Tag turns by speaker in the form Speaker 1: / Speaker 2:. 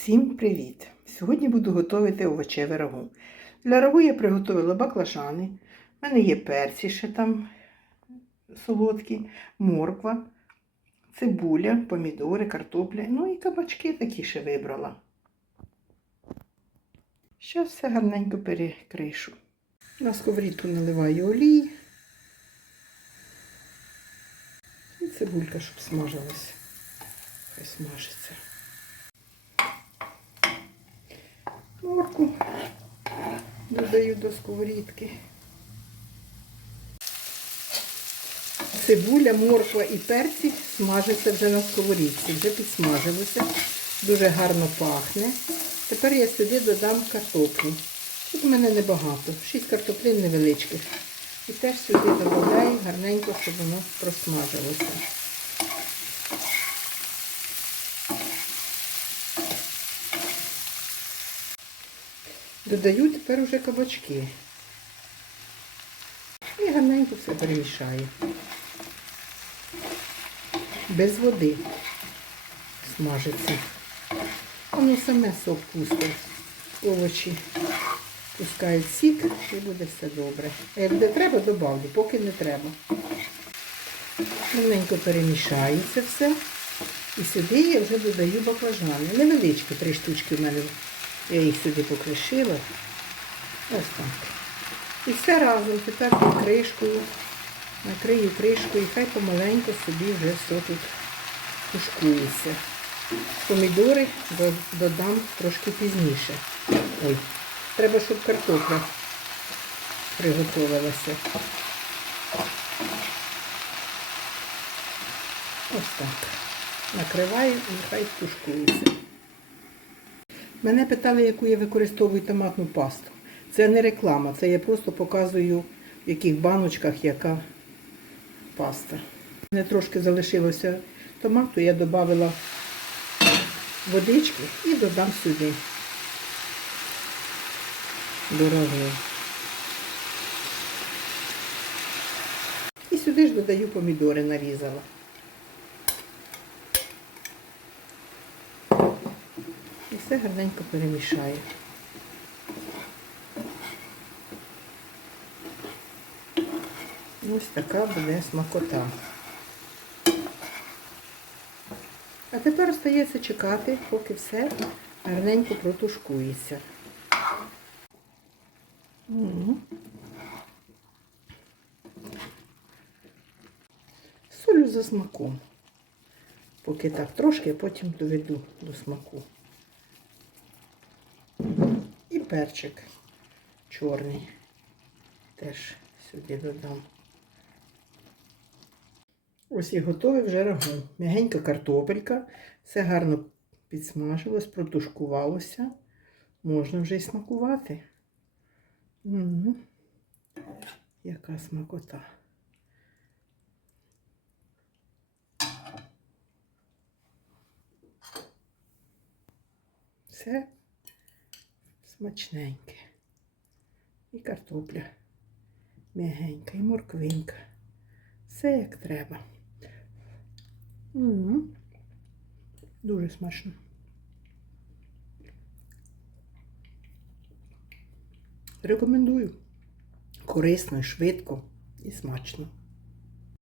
Speaker 1: Всім привіт! Сьогодні буду готувати овочеве рагу. Для рагу я приготувала баклажани. У мене є перці ще там солодкі, морква, цибуля, помідори, картопля. Ну і кабачки такі ще вибрала. Зараз все гарненько перекришу. На сковорідку наливаю олії. І цибулька, щоб смажилася. Хай смажиться. Морку додаю до сковорідки. Цибуля, морква і перці смажаться вже на сковорідці. Вже підсмажилося. Дуже гарно пахне. Тепер я сюди додам картоплю. Тут у мене небагато. Шість картоплин невеличких. І теж сюди додаю гарненько, щоб воно просмажилося. Додаю тепер уже кабачки. І гарненько все перемішаю. Без води смажиться. Воно саме сок пустить. Овочі пускають сік і буде все добре. А як буде треба, добавлю, поки не треба. Гарненько перемішаю це все. І сюди я вже додаю баклажани. Невеличкі, три штучки в мене. Я їх сюди покришила. Ось так. І все разом тепер кришкою. Накрию кришкою і хай помаленьку собі вже все тут тушкується. Помідори додам трошки пізніше. Ой, треба, щоб картопля приготувалася. Ось так. Накриваю і хай тушкується. Мене питали, яку я використовую томатну пасту. Це не реклама, це я просто показую, в яких баночках яка паста. У мене трошки залишилося томату, я додала водички і додам сюди до рагу. І сюди ж додаю помідори, нарізала. Все гарненько перемішаю. Ось така буде смакота. А тепер остається чекати, поки все гарненько протушкується. Солю за смаком. Поки так трошки, а потім доведу до смаку. Перчик чорний теж сюди додам. Ось і готове вже рагу. М'ягенька картопелька. Все гарно підсмажилось, протушкувалося. Можна вже й смакувати. Угу. Яка смакота. Все смачненьке. І картопля м'ягенька, і морквинка. Все як треба. Угу. Дуже смачно. Рекомендую. Корисно, швидко і смачно.